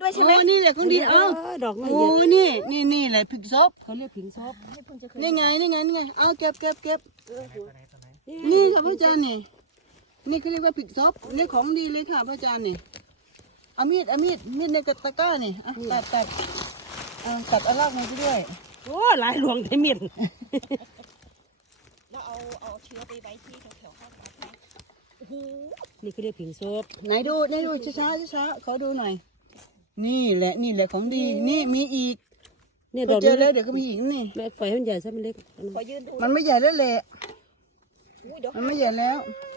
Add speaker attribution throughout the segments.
Speaker 1: ใช่ไหม
Speaker 2: นี่แหละของดีเอ้า
Speaker 3: ดอกไม้
Speaker 2: โอ้นี่แหละผิกซบ
Speaker 3: เขาเรียกผิงซบ
Speaker 2: นี่ไงเอาเก็บนี่ค่ะพระอาจารย์นี่เขาเรียกว่าผิกซบนี่ของดีเลยค่ะพระอาจารย์นี่เอามีดในกระตะกร้านี่ตัดเอารากมาไปด้วย
Speaker 3: โอ้หลายหลวงไทยมิน
Speaker 1: แล้วเอาเชื้อไปไว้ที่แถวๆข้างบ้านโอ้โห
Speaker 3: นี่เขาเรียกผิงซบ
Speaker 2: ไหนดูช้าขอดูหน่อยนี่แหละของดีนี่มีอีก
Speaker 3: เนี่ย
Speaker 2: พ
Speaker 3: ด
Speaker 2: อ
Speaker 3: อก
Speaker 2: เจอแล้วเดี๋ยวก็มีอีกนี่
Speaker 3: แม่ไฟให้มันใหญ่ซะมันเล็ก
Speaker 1: ขอยืนดู
Speaker 2: มันไม่ใหญ่แล้วแหละ
Speaker 1: อุ้ยเดี๋ยว
Speaker 2: มันไม่ใหญ่แล้ว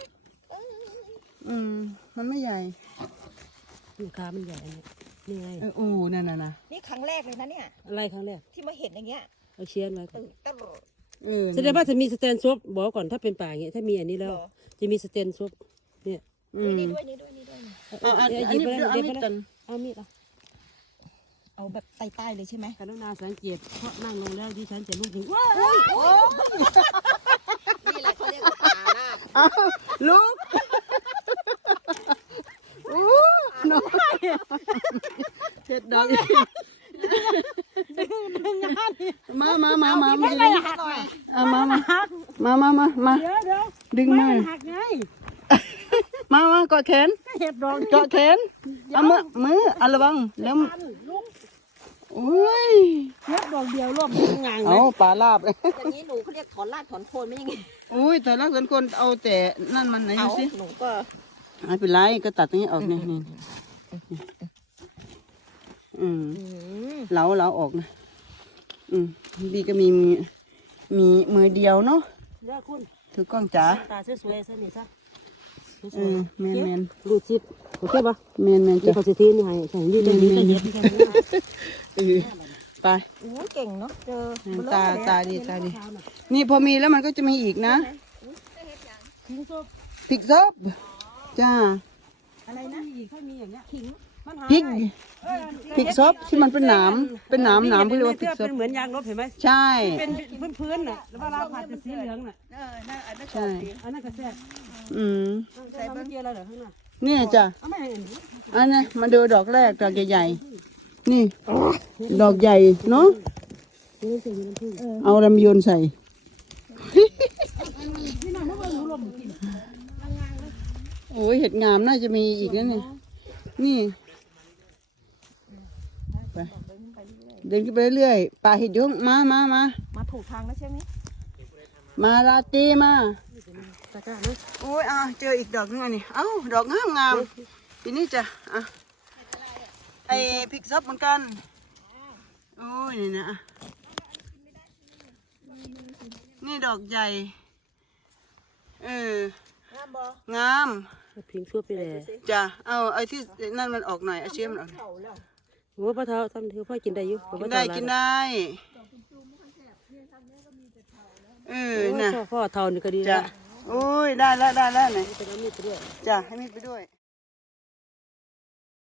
Speaker 2: มันไม่ใหญ่
Speaker 3: ลูกค้ามันใหญ่นี่ไง
Speaker 2: โอ้นั่นน่ะ
Speaker 1: นี่ครั้งแรกเลยนะเนี่ย
Speaker 3: อะไรครั้งแรก
Speaker 1: ที่มาเห็นอย่างเงี้ย
Speaker 3: เอาเชียนไว้ก่อน
Speaker 1: ตื่นตลอด
Speaker 3: แสดงว่าจะมีสแตนซบบอกก่อนถ้าเป็นป่าอย่างเงี้ยถ้ามีอันนี้แล้วจะมีสแตนซบเนี่ย
Speaker 1: นี่ด้วยนี่ด้วย
Speaker 2: อันนี้เอามีดกัน
Speaker 3: เอามีดอ่ะ
Speaker 1: เอาแบบใต้ๆเลยใช่ไหม
Speaker 3: กรุณาสังเกตเพราะนั่งลงแล้วดิฉันจะลุกถึงว้า
Speaker 1: นี่แหละเขาเรียกว่าป่าลาบ
Speaker 2: ลูกโอ้น้อยเจ็ดดอกมา
Speaker 1: ไม่ได้หักหน่อย
Speaker 2: มา
Speaker 3: เดี๋ยว
Speaker 2: ดึงมา
Speaker 3: หักไง
Speaker 2: มากอดแขน
Speaker 3: เห็ดดอก
Speaker 2: เกาะแขนเอามือเอาระวังแล้ว
Speaker 3: ลุง
Speaker 2: โอ้ย
Speaker 3: เห็ดดอกเดียวรอบงาน
Speaker 2: เอาปลาลาบ
Speaker 1: อย่างนี้หนูเขาเรียกถอนรากถอนโคนไม่ยังไง
Speaker 2: อุ้ยแต่ละคนเอาแต่นั่นมันไหน
Speaker 1: เอา
Speaker 2: ดูสิ
Speaker 1: หนูก็
Speaker 2: ไม่เป็นไรก็ตัดตรงนี้ออกนี่เหลาออกนะบีก็มีมือเดียวเนาะ
Speaker 3: เดี๋ยวคุณ
Speaker 2: ถือกล้องจ๋า
Speaker 3: ตาสวยๆซะนี่ซะ
Speaker 2: แมน
Speaker 3: ดูจิตโอเคปะ
Speaker 2: แมน
Speaker 3: นี่
Speaker 2: จ้ะ
Speaker 3: เขาจะทิ้งให้ใส่นี่ตรงนี้จะเห็ดที่กัน
Speaker 2: ไป
Speaker 1: โอ้ยเก่งเนาะเจอ
Speaker 2: ตาดีนี่พอมีแล้วมันก็จะมีอีกนะ
Speaker 3: ทิ้งซบ
Speaker 2: พริกซบจ้า
Speaker 1: อะไรนะ
Speaker 3: อีกถ้ามีอย่างเงี้ยขิงมันหา
Speaker 2: พริกซบที่มันเป็นหนามเขาเรียกว่าพริกซบ
Speaker 3: เป็นเหมือนยางลบเห็นไหม
Speaker 2: ใช่
Speaker 3: เป็นพื้นน่ะแล้วเวลาผัดจะสีเหลืองน่ะ
Speaker 2: ใช่
Speaker 3: อันนั้นก็แซ่บ
Speaker 1: ใส่เบิ้ง
Speaker 3: เกียร์อะไรเหรอข้างหน้า
Speaker 2: นี่จ้ะ
Speaker 3: เอาไม่เห็น
Speaker 2: อันนี้มาดูดอกแรกดอกใหญ่ๆนี่ ดอกใหญ่เนาะเอาลำยนใส่โอ้ยเห็ดงามน่าจะมีอีกนะนี่ไปเดินขึ้นไปเรื่อยป่าเห็ดยงมา
Speaker 1: ถูกทางแล้วใช่ไหม
Speaker 2: มาลาตีมา
Speaker 3: ตะกร้านะ
Speaker 2: โอ้ยเจออีกดอกนึงอันนี้เอ้าดอกงามทีนี้จ้ะไอพริกซบเหมือนกันโอ้ยนี่นะนี่ดอกใหญ่
Speaker 1: งามบอง
Speaker 2: าม
Speaker 3: พิงชั่วไปเลย
Speaker 2: จ้ะเอาไอ้ที่นั่นมันออกหน่อยเอาเชื้อมันออก
Speaker 1: เข่าแล้ว
Speaker 3: โอ้ป้าเท้าทำเธอพ่อกินได้อยู่
Speaker 2: กินได้น่ะ
Speaker 3: พ่อเท้านี่ก็ดี
Speaker 2: จ้ะ
Speaker 3: แล้ว
Speaker 2: โอ้ยได้แล้วไหน
Speaker 3: จะน้ำมีดไปด้วย
Speaker 2: จ้ะให้มีดไปด้วย